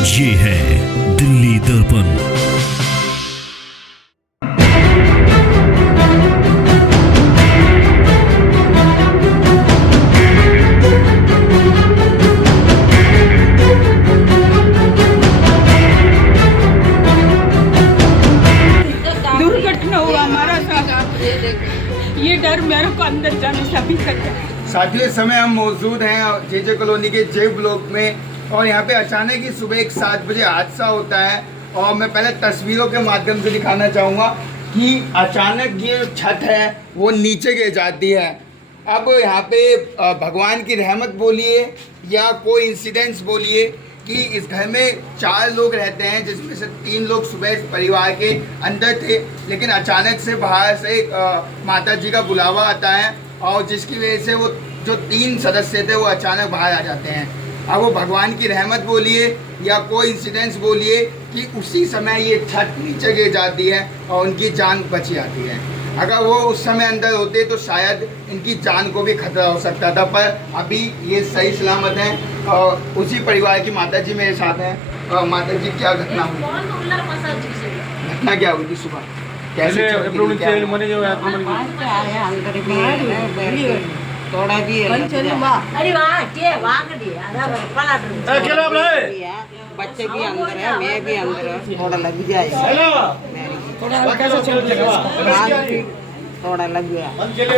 ये है दिल्ली दर्पण। दुर्घटना हुआ हमारा साथ, ये डर मेरे को अंदर जाने से अभी तक है। साथियों, इस समय हम मौजूद हैं जे कॉलोनी के जे ब्लॉक में और यहाँ पे अचानक ही सुबह 7 बजे हादसा होता है। और मैं पहले तस्वीरों के माध्यम से दिखाना चाहूँगा कि अचानक ये छत है वो नीचे गिर जाती है। अब यहाँ पे भगवान की रहमत बोलिए या कोई इंसिडेंट्स बोलिए कि इस घर में 4 लोग रहते हैं, जिसमें से 3 लोग सुबह इस परिवार के अंदर थे, लेकिन अचानक से बाहर से माता जी का बुलावा आता है और जिसकी वजह से वो जो 3 सदस्य थे वो अचानक बाहर आ जाते हैं। अब वो भगवान की रहमत बोलिए या कोई इंसिडेंट्स बोलिए कि उसी समय ये छत नीचे गिर जाती है और उनकी जान बच जाती है। अगर वो उस समय अंदर होते तो शायद इनकी जान को भी खतरा हो सकता था, पर अभी ये सही सलामत हैं। और उसी परिवार की माता जी मेरे साथ हैं। माता जी, क्या घटना हुई? घटना क्या हुई थी सुबह? कैसे थोड़ा भी बच्चे भी अंदर है, मैं भी अंदर है, थोड़ा लग जाएगा, थोड़ा लग गया,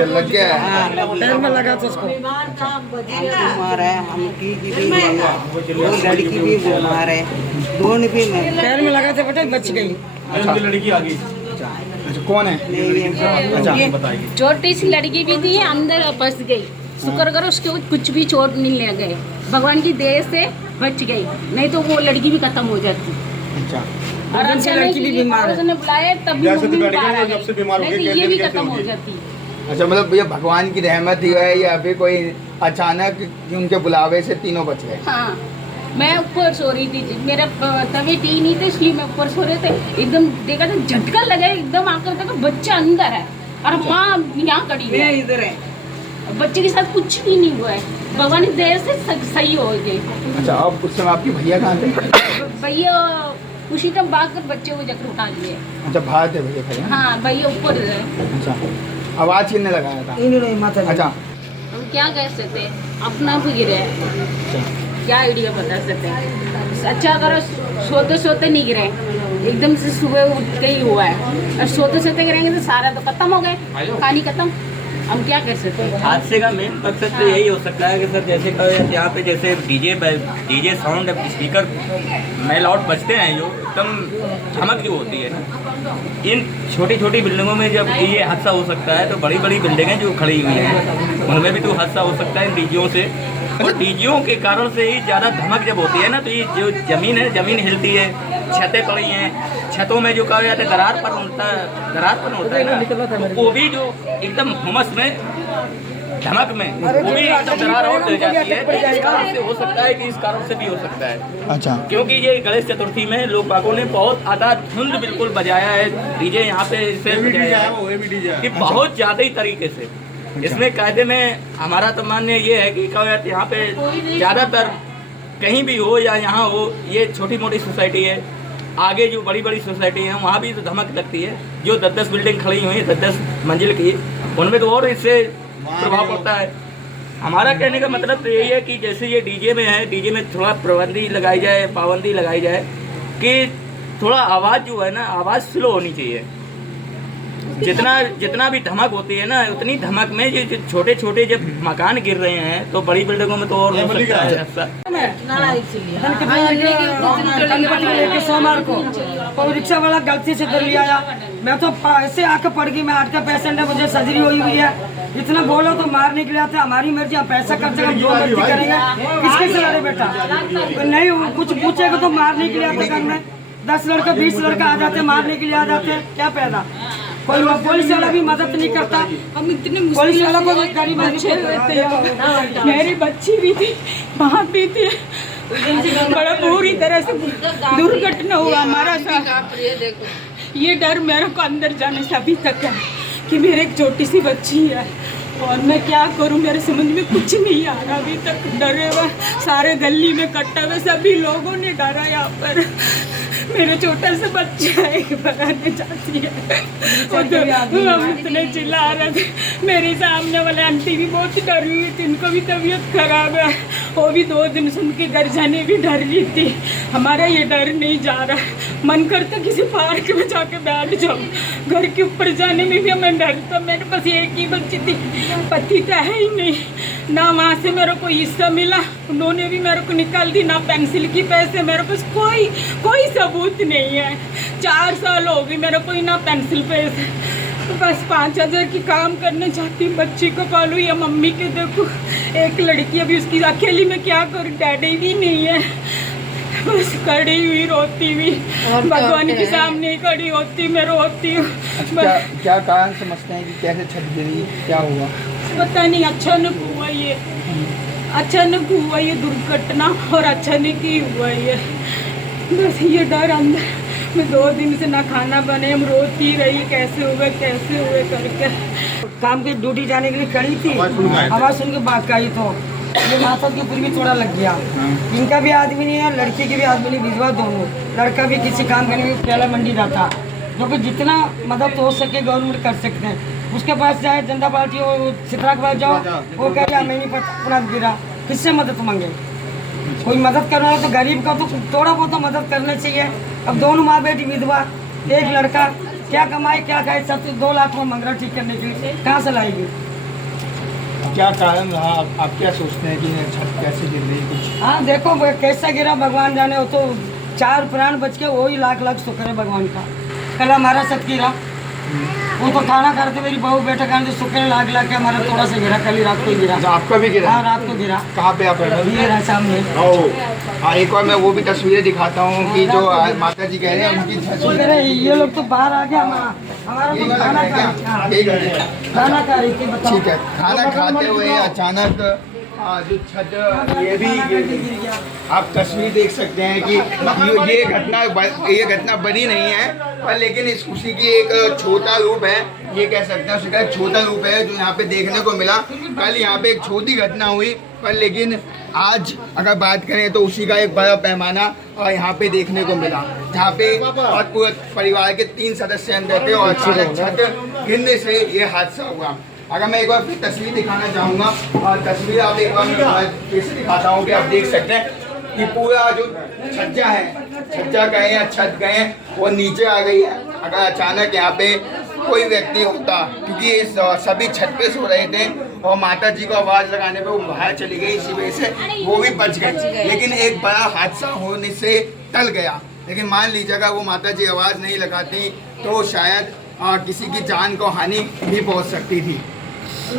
लग गया है? पैर में लगा तो उसको बीमार है, हम की भी वो लड़की भी बीमार है, दोनों भी पैर में लगा तो बेटा बच गई। लड़की आ गई। अच्छा, कौन है? अच्छा, छोटी सी लड़की भी थी, अंदर फंस गई। शुक्र करो उसके कुछ भी चोट नहीं लग गए, भगवान की दया से बच गई, नहीं तो वो लड़की भी खत्म हो जाती। अच्छा, और अचानक ये ने बुलाया तब भी मम्मी नहीं तो ये भी खत्म हो जाती। अच्छा, मतलब भैया भगवान की रहमत ही है या फिर कोई अचानक उनके बुलावे से तीनों बच गए? हाँ, मैं ऊपर सो रही थी, मेरा तबीयत ठीक नहीं थी, इसलिए मैं ऊपर सो रहे थे। एकदम देखा तो झटका लगा, एकदम आकर तक बच्चा अंदर है और माँ यहाँ खड़ी है, इधर है, बच्चे के साथ कुछ भी नहीं हुआ है, भगवान की दया से सही हो गई। अच्छा, अब उस समय आपके भैया कहाँ थे? भैया उसी टाइम भाग कर बच्चे को जकर उठा लिए। अच्छा, बाहर थे भैया खड़े? हाँ, भैया ऊपर है। अच्छा, आवाज़ किसने लगाया था? अच्छा, हम क्या कह सकते, अपना भी गिरे, क्या आइडिया बता सकते हैं। अच्छा करो, सोते सोते नहीं गिरे, एकदम से सुबह उठ के ही हुआ है, और सोते सोते गिरेंगे तो सारा तो खत्म हो गए, कहानी खत्म। हम क्या कर सकते हैं? हादसे का मेन मकसद तो यही हो सकता है कि सर जैसे यहाँ पे जैसे डीजे साउंड स्पीकर मेल आउट बजते हैं, जो एकदम धमक जो होती है ना, इन छोटी छोटी बिल्डिंगों में जब ये हादसा हो सकता है तो बड़ी बड़ी बिल्डिंगें जो खड़ी हुई हैं उनमें भी तो हादसा हो सकता है इन डीजियों से। और डीजियों के कारण से ही ज़्यादा धमक जब होती है ना, तो ये जो ज़मीन है, ज़मीन हिलती है, छतें पड़ी हैं, छतों में जो कहा जाता है दरारपन होता है ना, तो वो भी जो एकदम हुमस में धमक में वो भी एकदम दरार और दे जाती है। तो इस कारण से हो सकता है कि इस कारण से भी हो सकता है। अच्छा, क्योंकि ये गणेश चतुर्थी में लोग बागों ने बहुत आधा धुंध बिल्कुल बजाया है, डीजे यहाँ पे इसे बजाया है कि बहुत ज़्यादा ही तरीके से। इसमें कायदे में हमारा तो मानना ये है कि यहाँ पे ज़्यादातर कहीं भी हो या यहाँ हो, ये छोटी मोटी सोसाइटी है, आगे जो बड़ी बड़ी सोसाइटी है वहाँ भी तो धमक लगती है। जो 10-10 बिल्डिंग खड़ी हुई है 10-10 मंजिल की, उनमें तो और इससे प्रभाव पड़ता है। हमारा कहने का मतलब तो यही है कि जैसे ये डीजे में है, डीजे में थोड़ा पाबंदी लगाई जाए कि थोड़ा आवाज़ जो है ना, आवाज़ स्लो होनी चाहिए। जितना भी धमक होती है ना, उतनी धमक में ये छोटे छोटे जब मकान गिर रहे हैं तो बड़ी बिल्डिंगों में तो और हो सकता है ऐसा। सोमवार को रिक्शा वाला गलती से कर लिया, मैं तो ऐसे आके पड़ गई, मैं 8 का पेशेंट है, मुझे सर्जरी हुई है, इतना बोलो तो मार निकला था। हमारी मर्जी, हम पैसा खर्च हम जो मर्जी करेंगे, किसके से लड़े बेटा? नहीं कुछ पूछेगा तो मार निकला था घर में, 10 लड़का 20 लड़का आ जाते, मारने के लिए आ जाते, क्या पैदा? कोई पुलिस वाला भी मदद नहीं करता। हम इतने पुलिस वाला को गरीब अच्छे रहते हैं, मेरी बच्ची भी थी, माँ भी थी, बड़ा बुरी तरह से दुर्घटना हुआ हमारा साथ। ये डर मेरे को अंदर जाने से अभी तक है कि मेरे एक छोटी सी बच्ची है, और मैं क्या करूं, मेरे समझ में कुछ नहीं आ रहा। अभी तक डरे हुए सारे गली में इकट्ठा हुए सभी लोगों ने डरा। यहाँ पर मेरे छोटा सा बच्चा है, एक बगाने जाती है, हम इतने चिल्ला रहे थे। मेरे सामने वाले आंटी भी बहुत डरी हुई थी, उनको भी तबीयत खराब है, वो भी 2 दिन से उनके घर जाने भी डर रही थी। हमारा ये डर नहीं जा रहा, मन करता किसी पार्क में जाके बैठ जाओ। घर के ऊपर जाने में भी हमें डर था। मेरे पास एक ही बच्ची थी, पति तो है ही नहीं, ना वहाँ से मेरे को हिस्सा मिला, उन्होंने भी मेरे को निकाल दी, ना पेंसिल की पैसे, मेरे पास कोई सबूत नहीं है। 4 साल हो गए मेरे को ना पेंसिल पैसे। तो बस 5000 की काम करने चाहती हूँ, बच्ची को पालू या मम्मी के देखो। एक लड़की अभी उसकी अकेली में क्या करूँ, डैडी भी नहीं है, बस खड़ी हुई रोती हुई भगवान के सामने ही खड़ी होती मैं रोती हूँ। क्या कारण समझते हैं कि कैसे छत गिरी, क्या हुआ? पता नहीं, अचानक हुआ ये, अचानक हुआ ये दुर्घटना और अचानक ही हुआ ये। बस ये डर अंदर में 2 दिन से ना खाना बने, हम रोती रही कैसे हुए करके। काम की ड्यूटी जाने के लिए खड़ी थी, आवाज़ सुन के भाग गई तो ये माथा के ऊपर भी थोड़ा लग गया। इनका भी आदमी नहीं है, लड़की के भी आदमी नहीं, विधवा दोनों। लड़का भी किसी काम करने में केला मंडी जाता, जो कि जितना मदद हो सके गवर्नमेंट कर सकते हैं। उसके पास जाए जनता पार्टी हो, चित्रा के पास जाओ, वो कह रहा मैं नहीं पता अपना गिरा, किससे मदद मांगे? कोई मदद करना हो तो गरीब का तो थोड़ा बहुत तो मदद करना चाहिए। अब दोनों माँ बेटी विधवा, एक लड़का, क्या कमाए क्या खाए, सब 2 लाख में मंगरा ठीक करने के लिए कहाँ से लाएगी? क्या कारण रहा? आप क्या सोचते हैं कि छत कैसे गिर रही कुछ? हाँ देखो कैसा गिरा भगवान जाने, वो तो 4 प्राण बच के वही लाख शुक्र है भगवान का। कल हमारा छत गिरा, वो तो खाना खाते मेरी बहू बेटा खाने शुक्र है, लाख के हमारा थोड़ा सा गिरा, कल ही रात को गिरा। आपका भी गिरा? हाँ रात को गिरा। कहाँ पे आप? ये रहा सामने। हाँ, एक और मैं वो भी तस्वीरें दिखाता हूँ कि जो माता जी कह रहे हैं उनकी अरे ये लोग तो बाहर आ गया, हमारा तो खाना खा रही थी। ठीक है, खाना खाते हुए अचानक जो छत ये भी आप तस्वीर देख सकते हैं कि ये घटना बनी नहीं है, पर लेकिन इस खुशी की एक छोटा रूप है, ये कह सकते हैं उसका एक छोटा रूप है जो यहाँ पे देखने को मिला। कल यहाँ पे एक छोटी घटना हुई, पर लेकिन आज अगर बात करें तो उसी का एक बड़ा पैमाना यहाँ पे देखने को मिला, जहाँ पे पूरे परिवार के 3 सदस्य अंदर थे और अचानक छत गिरने से ये हादसा हुआ। अगर मैं एक बार फिर तस्वीर दिखाना चाहूँगा, और तस्वीर आप एक बार फिर से दिखाता हूँ कि आप देख सकते हैं कि पूरा जो छज्जा है, छज्जा गए या छत गए वो नीचे आ गई है। अगर अचानक यहाँ पे कोई व्यक्ति होता, क्योंकि सभी छत पे सो रहे थे और माता जी को आवाज़ लगाने पे वो बाहर चली गई, इसी वजह से वो भी बच गई। लेकिन एक बड़ा हादसा होने से टल गया। लेकिन मान लीजिए अगर वो माता जी आवाज़ नहीं लगाती तो शायद किसी की जान को हानि भी पहुँच सकती थी।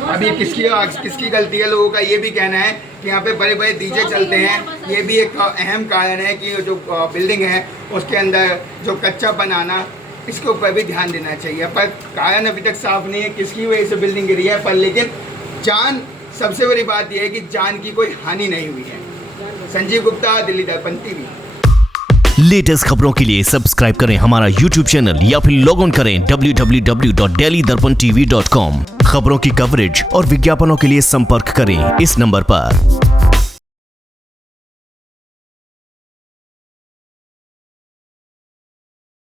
अभी किसकी गलती है, लोगों का ये भी कहना है कि यहाँ पे बड़े बड़े डीजे चलते हैं, ये भी एक अहम कारण है कि जो बिल्डिंग है उसके अंदर जो कच्चा बनाना, इसके ऊपर भी ध्यान देना चाहिए। पर कारण अभी तक साफ नहीं है किसकी वजह से बिल्डिंग गिरी है, पर लेकिन जान, सबसे बड़ी बात यह है कि जान की कोई हानि नहीं हुई है। संजीव गुप्ता, दिल्ली दर्पण टीवी। लेटेस्ट खबरों के लिए सब्सक्राइब करें हमारा YouTube चैनल या फिर लॉग ऑन करें www.delhidarpantv.com। खबरों की कवरेज और विज्ञापनों के लिए संपर्क करें इस नंबर पर।